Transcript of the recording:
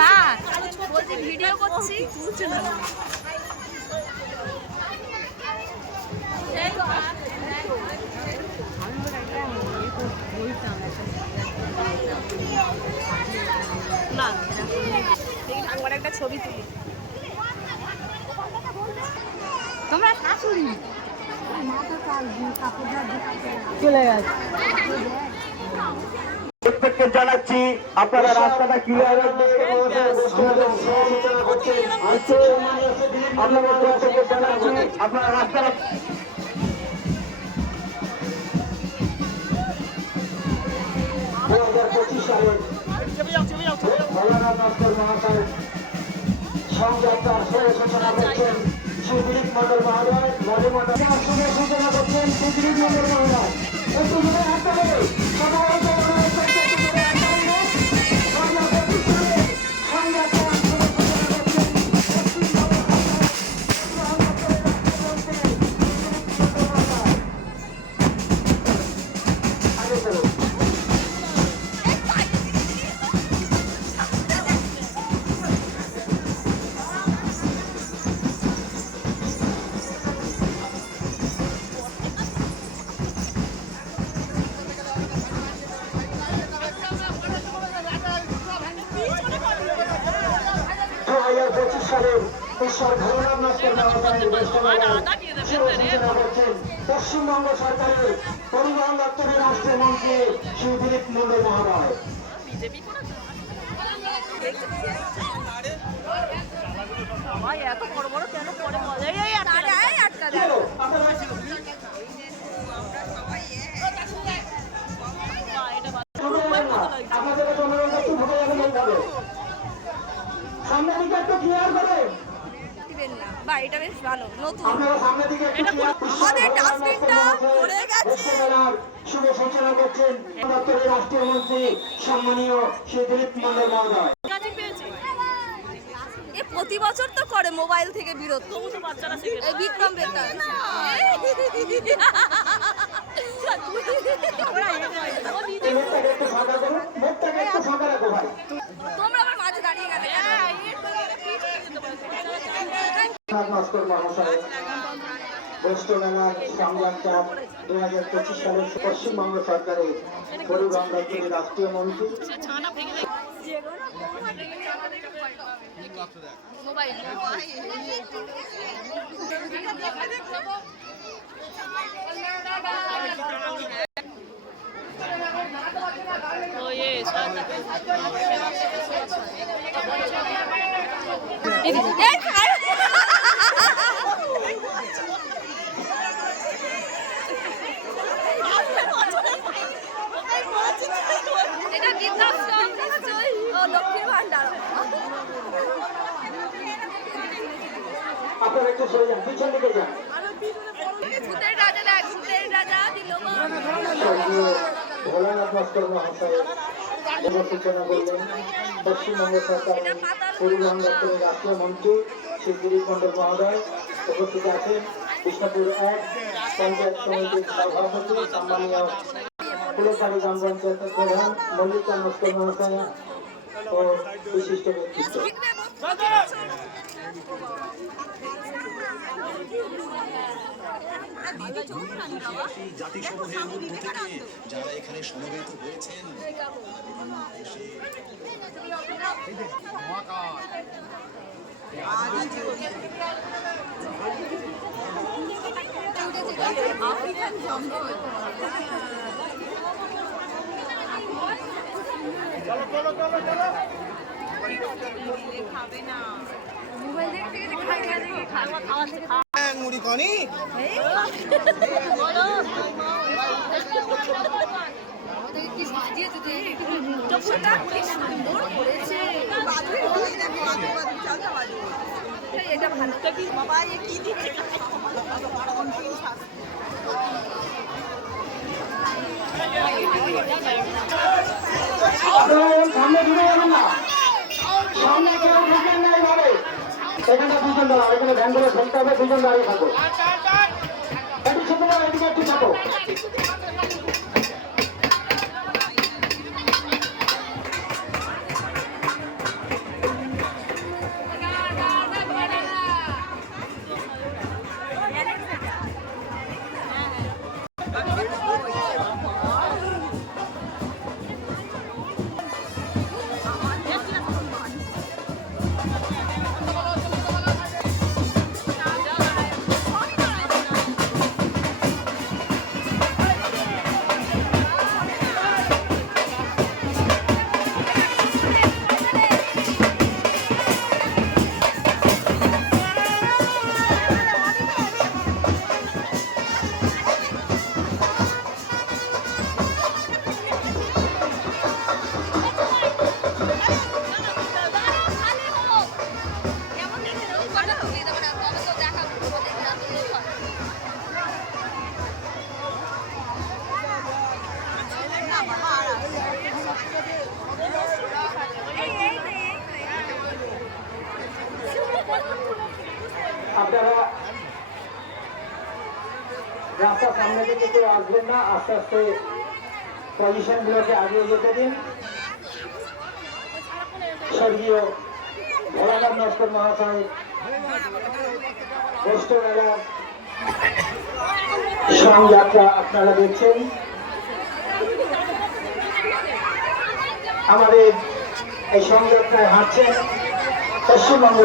বা বলছি ভিডিও করছি। আমার একটা ছবি তুলি। তোমরা শাশুড়ি চলে গেছে। প্রত্যেককে জানাচ্ছি আপনারা রাস্তাটা ক্লিয়ার আপনারা জানাচ্ছি আপনারা রাস্তাটা দু হাজার পঁচিশ সালের মৌলানা মাস্টার মহাশয় সংযাত্রার শুভ সূচনা করছেন সুদিলীপ মন্ডল মহোদয় মধু মন্ডল শুভ সূচনা করছেন সুদিলীপ মন্ডল একটু দূরে হবে। পশ্চিমবঙ্গ সরকারের পরিবহন দপ্তরের রাষ্ট্রমন্ত্রী শ্রী দিলীপ মন্ডল মহোদয় ভাই, এত বড় বড় কেন পরে বলে বাহ, এটা বেশ ভালো নতুন। আমাদের ডাস্টবিনটা পড়ে গেছে। শুভ সূচনা করছেন দপ্তরের রাষ্ট্রীয় মন্ত্রী সম্মানীয় শ্রী দিলীপ মন্ডল মহোদয়। এ প্রতি বছর তো করে মোবাইল থেকে বিরত। এই বিক্রম বেতা এই মুখটাকে একটু ফাঁকা করো মুখটাকে একটু ফাঁকা রাখো ভাই তোমরা আমার মাঝে দাঁড়িয়ে গেলে নস্কর মহাশয় মেলার সংগ্রামটা দু হাজার পঁচিশ সালের পশ্চিমবঙ্গ সরকারের পরিবহন দপ্তরের রাষ্ট্রীয় মন্ত্রী। মোবাইল এই আপনারা একটু সরে যান পিছন দিকে যান ভোলানাথ নস্কর মহাশয় সূচনা করলেন পশ্চিমবঙ্গ সরকারের পরিবহন দপ্তরের রাষ্ট্রীয় মন্ত্রী শ্রী দিলীপ মন্ডল মহোদয় উপস্থিত আছেন কৃষ্ণপুর এক মল্লিকা নস্কর মহাশয় ও বিশিষ্ট ব্যক্তিত্ব জাতিসমূহের মধ্য থেকে যারা এখানে সমবেত হয়েছেন চোখটা কি সুন্দর করেছে এটা ভালো বাবা এ কি দিচ্ছে সামনে ঢুকে যাবেন না। সামনে এখানে দুজন দাঁড়া এখানে ভ্যানগুলো ফেলতে হবে, দুজন দাঁড়িয়ে থাকো। একটু শুধু এদিকে একটু থাকো। সামনে থেকে কেউ আসবেন না, আস্তে আস্তে পজিশন গুলোকে আগিয়ে যেতে দিন। স্বর্গীয় ভোলানাথ নস্কর মহাশয় সংযাত্রা আপনারা দেখছেন। আমাদের এই সংযাত্রায় হাঁটছেন পশ্চিমবঙ্গ